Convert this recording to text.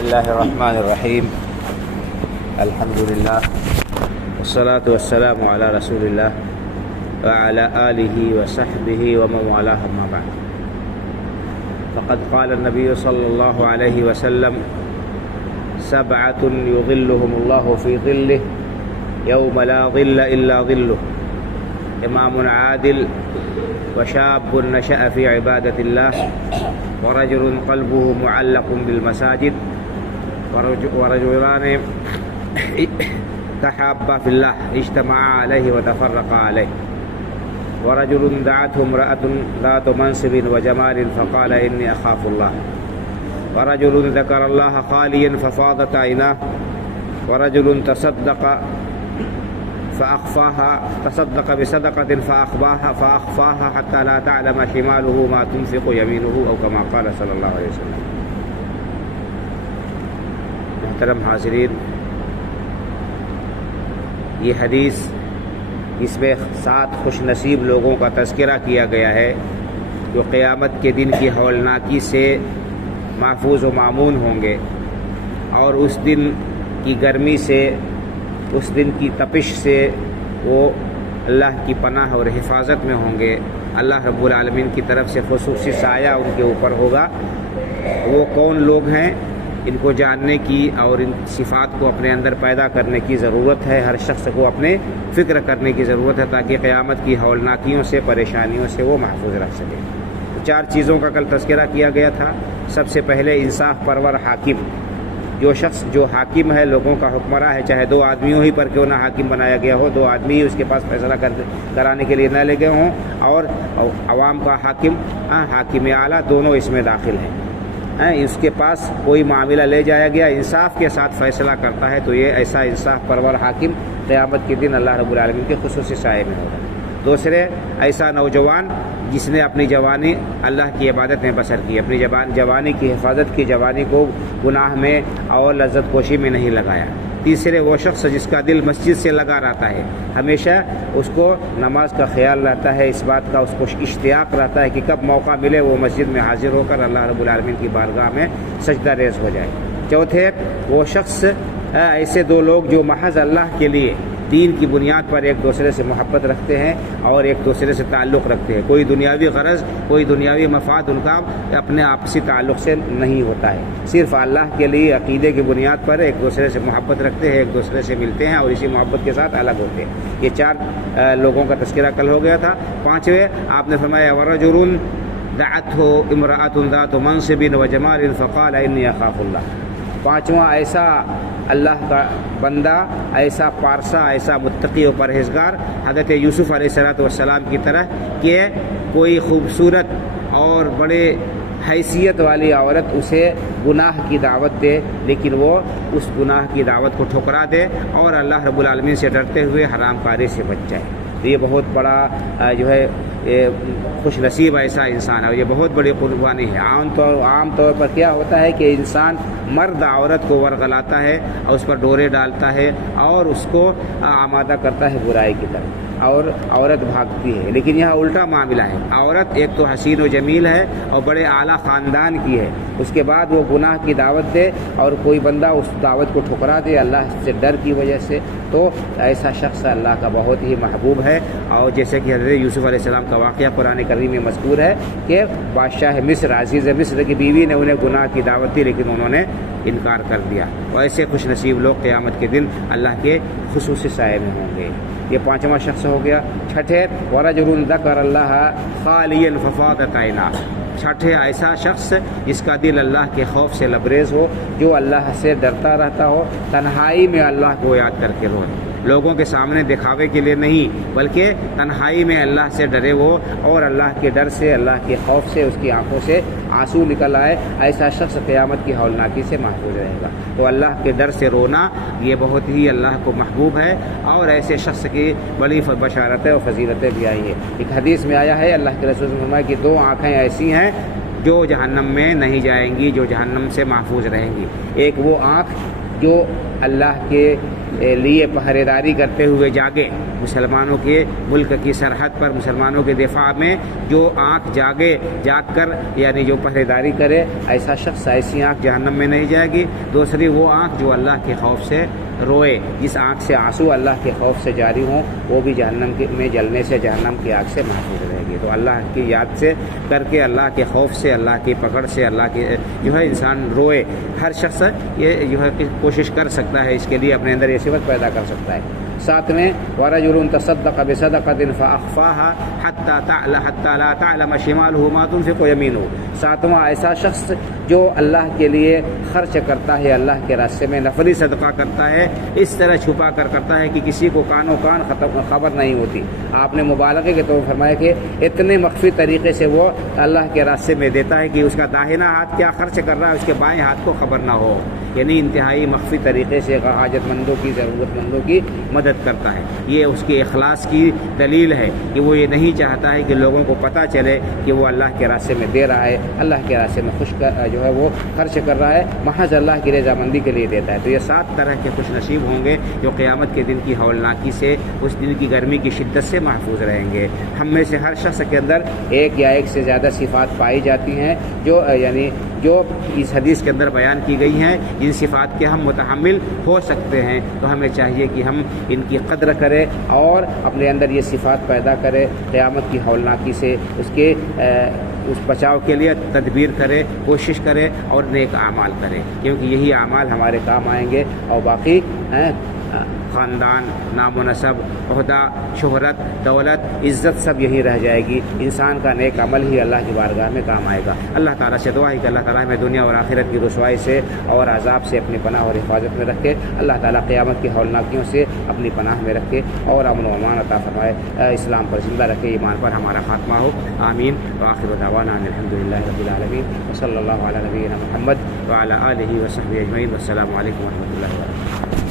بسم الله الرحمن الرحيم. الحمد لله والصلاة والسلام على رسول الله وعلى آله وصحبه ومن والاه أما بعد. فقد قال النبي صلى الله عليه وسلم: سبعة يظلهم الله في ظله يوم لا ظل إلا ظله: إمام عادل، وشاب نشأ في عبادة الله، ورجل قلبه معلق بالمساجد، ورجلان تحابا في الله اجتمعا عليه وتفرقا عليه، ورجل دعته امرأة ذات منصب وجمال فقال إني أخاف الله، ورجل ذكر الله خاليا ففاضت عيناه، ورجل تصدق بصدقة فأخفاها حتى لا تعلم شماله ما تنفق يمينه، أو كما قال صلی اللہ علیہ وسلم. محترم حاضرین، یہ حدیث اس میں 7 خوش نصیب لوگوں کا تذکرہ کیا گیا ہے جو قیامت کے دن کی ہولناکی سے محفوظ و مامون ہوں گے، اور اس دن کی گرمی سے، اس دن کی تپش سے وہ اللہ کی پناہ اور حفاظت میں ہوں گے. اللہ رب العالمین کی طرف سے خصوصی سایہ ان کے اوپر ہوگا. وہ کون لوگ ہیں، ان کو جاننے کی اور ان صفات کو اپنے اندر پیدا کرنے کی ضرورت ہے. ہر شخص کو اپنے فکر کرنے کی ضرورت ہے تاکہ قیامت کی ہولناکیوں سے، پریشانیوں سے وہ محفوظ رہ سکے. 4 چیزوں کا کل تذکرہ کیا گیا تھا. سب سے پہلے انصاف پرور حاکم، جو شخص جو حاکم ہے، لوگوں کا حکمراں ہے، چاہے 2 آدمیوں ہی پر کیوں نہ حاکم بنایا گیا ہو، 2 آدمی ہی اس کے پاس فیصلہ کرانے کے لیے نہ لے گئے ہوں، اور عوام کا حاکم، حاکم اعلیٰ، دونوں اس میں داخل ہیں. اس کے پاس کوئی معاملہ لے جایا گیا، انصاف کے ساتھ فیصلہ کرتا ہے، تو یہ ایسا انصاف پرور حاکم قیامت کے دن اللہ رب العالمین کے خصوصی سائے میں ہوگا. دوسرے، ایسا نوجوان جس نے اپنی جوانی اللہ کی عبادت میں بسر کی، اپنی جوانی کی حفاظت کی، جوانی کو گناہ میں اور لذت پوشی میں نہیں لگایا. تیسرے، وہ شخص جس کا دل مسجد سے لگا رہتا ہے، ہمیشہ اس کو نماز کا خیال رہتا ہے، اس بات کا اس کو اشتیاق رہتا ہے کہ کب موقع ملے وہ مسجد میں حاضر ہو کر اللہ رب العالمین کی بارگاہ میں سجدہ ریز ہو جائے. چوتھے، وہ شخص، ایسے 2 لوگ جو محض اللہ کے لیے دین کی بنیاد پر ایک دوسرے سے محبت رکھتے ہیں اور ایک دوسرے سے تعلق رکھتے ہیں. کوئی دنیاوی غرض، کوئی دنیاوی مفاد ان کا اپنے آپسی تعلق سے نہیں ہوتا ہے. صرف اللہ کے لیے عقیدے کی بنیاد پر ایک دوسرے سے محبت رکھتے ہیں، ایک دوسرے سے ملتے ہیں اور اسی محبت کے ساتھ الگ ہوتے ہیں. یہ 4 لوگوں کا تذکرہ کل ہو گیا تھا. 5ویں، آپ نے فرمایا: وَرَجُلٌ دَعَتْهُ امْرَأَةٌ ذَاتُ مَنصِبٍ وَجَمَالٍ فَقَالَ إِنِّي أَخَافُ اللَّهَ. 5واں، ایسا اللہ کا بندہ، ایسا پارسا، ایسا متقی و پرہیزگار حضرت یوسف علیہ السلام کی طرح کہ کوئی خوبصورت اور بڑے حیثیت والی عورت اسے گناہ کی دعوت دے، لیکن وہ اس گناہ کی دعوت کو ٹھکرا دے اور اللہ رب العالمین سے ڈرتے ہوئے حرام کاری سے بچ جائے. تو یہ بہت بڑا جو ہے خوش نصیب ایسا انسان ہے، اور یہ بہت بڑی قربانی ہے. عام طور پر کیا ہوتا ہے کہ انسان مرد عورت کو ورغلاتا ہے اور اس پر ڈورے ڈالتا ہے اور اس کو آمادہ کرتا ہے برائی کی طرف، اور عورت بھاگتی ہے. لیکن یہاں الٹا معاملہ ہے. عورت ایک تو حسین و جمیل ہے اور بڑے اعلیٰ خاندان کی ہے، اس کے بعد وہ گناہ کی دعوت دے اور کوئی بندہ اس دعوت کو ٹھکرا دے اللہ سے ڈر کی وجہ سے، تو ایسا شخص اللہ کا بہت ہی محبوب ہے. اور جیسے کہ حضرت یوسف علیہ السلام کا واقعہ قرآن کریم میں مذکور ہے کہ بادشاہ مصر، عزیز مصر کی بیوی نے انہیں گناہ کی دعوت دی لیکن انہوں نے انکار کر دیا. اور ایسے خوش نصیب لوگ قیامت کے دن اللہ کے خصوصی سائے میں ہوں گے. یہ 5واں شخص ہو گیا. 6، وَرَجُلٌ ذَكَرَ اللَّهَ خَالِيًا فَفَاضَتْ عَيْنَاهُ. 6، ایسا شخص جس کا دل اللہ کے خوف سے لبریز ہو، جو اللہ سے ڈرتا رہتا ہو، تنہائی میں اللہ کو یاد کر کے روئے. لوگوں کے سامنے دکھاوے کے لیے نہیں، بلکہ تنہائی میں اللہ سے ڈرے وہ، اور اللہ کے ڈر سے، اللہ کے خوف سے اس کی آنکھوں سے آنسو نکل آئے. ایسا شخص قیامت کی ہولناکی سے محفوظ رہے گا. تو اللہ کے ڈر سے رونا یہ بہت ہی اللہ کو محبوب ہے، اور ایسے شخص کی بڑی بشارتیں اور فضیلتیں بھی آئی ہیں. ایک حدیث میں آیا ہے، اللہ کے رسول نے فرمایا کہ 2 آنکھیں ایسی ہیں جو جہنم میں نہیں جائیں گی، جو جہنم سے محفوظ رہیں گی. ایک وہ آنکھ جو اللہ کے لیے پہرے داری کرتے ہوئے جاگے، مسلمانوں کے ملک کی سرحد پر مسلمانوں کے دفاع میں جو آنکھ جاگ کر یعنی جو پہرے داری کرے، ایسا شخص، ایسی آنکھ جہنم میں نہیں جائے گی۔ دوسری وہ آنکھ جو اللہ کے خوف سے روئے، جس آنکھ سے آنسو اللہ کے خوف سے جاری ہوں، وہ بھی جہنم میں جلنے سے، جہنم کی آگ سے محفوظ رہے گی۔ تو اللہ کی یاد سے کر کے، اللہ کے خوف سے، اللہ کی پکڑ سے، اللہ کے جو ہے انسان روئے۔ ہر شخص یہ جو ہے کوشش کر سکتا ہے، اس کے لیے اپنے اندر یہ صفت پیدا کر سکتا ہے۔ ساتویں وَرَجُلٌ تَصَدَّقَ بِصَدَقَةٍ فَأَخْفَاهَا حَتَّى لَا تَعْلَمَ شِمَالُهُ مَا تُنْفِقُ يَمِينُهُ۔ ساتواں ایسا شخص جو اللہ کے لیے خرچ کرتا ہے، اللہ کے راستے میں نفلی صدقہ کرتا ہے، اس طرح چھپا کر کرتا ہے کہ کسی کو کانوں کان خبر نہیں ہوتی۔ آپ نے مبالغے کے طور پر فرمایا کہ اتنے مخفی طریقے سے وہ اللہ کے راستے میں دیتا ہے کہ اس کا داہنا ہاتھ کیا خرچ کر رہا ہے اس کے بائیں ہاتھ کو خبر نہ ہو، یعنی انتہائی مخفی طریقے سے حاجت مندوں کی، ضرورت مندوں کی مدد کرتا ہے۔ یہ اس کے اخلاص کی دلیل ہے کہ وہ یہ نہیں چاہتا ہے کہ لوگوں کو پتہ چلے کہ وہ اللہ کے راستے میں دے رہا ہے، اللہ کے راستے میں جو ہے وہ خرچ کر رہا ہے، محض اللہ کی رضامندی کے لیے دیتا ہے۔ تو یہ 7 طرح کے خوش نصیب ہوں گے جو قیامت کے دن کی ہولناکی سے، اس دن کی گرمی کی شدت سے محفوظ رہیں گے۔ ہم میں سے ہر شخص کے اندر ایک یا ایک سے زیادہ صفات پائی جاتی ہیں جو اس حدیث کے اندر بیان کی گئی ہیں، جن صفات کے ہم متحمل ہو سکتے ہیں۔ تو ہمیں چاہیے کہ ہم ان کی قدر کریں اور اپنے اندر یہ صفات پیدا کریں، قیامت کی ہولناکی سے اس بچاؤ کے لیے تدبیر کرے، کوشش کرے اور نیک اعمال کرے، کیونکہ یہی اعمال ہمارے کام آئیں گے، اور باقی خاندان، نام و نسب، عہدہ، شہرت، دولت، عزت سب یہی رہ جائے گی۔ انسان کا نیک عمل ہی اللہ کی بارگاہ میں کام آئے گا۔ اللہ تعالیٰ سے دعا ہے کہ اللہ تعالیٰ ہمیں دنیا اور آخرت کی رسوائی سے اور عذاب سے اپنی پناہ اور حفاظت میں رکھے۔ اللہ تعالیٰ قیامت کی ہولناکیوں سے اپنی پناہ میں رکھے اور امن و امان عطا فرمائے، اسلام پر زندہ رکھے، ایمان پر ہمارا خاتمہ ہو، آمین۔ وآخر دعوانا ان الحمد للہ رب العالمین، وصلی اللہ علی نبینا محمد وعلی آلہ وصحبہ اجمعین، والسلام علیکم ورحمۃ اللہ وبرکاتہ۔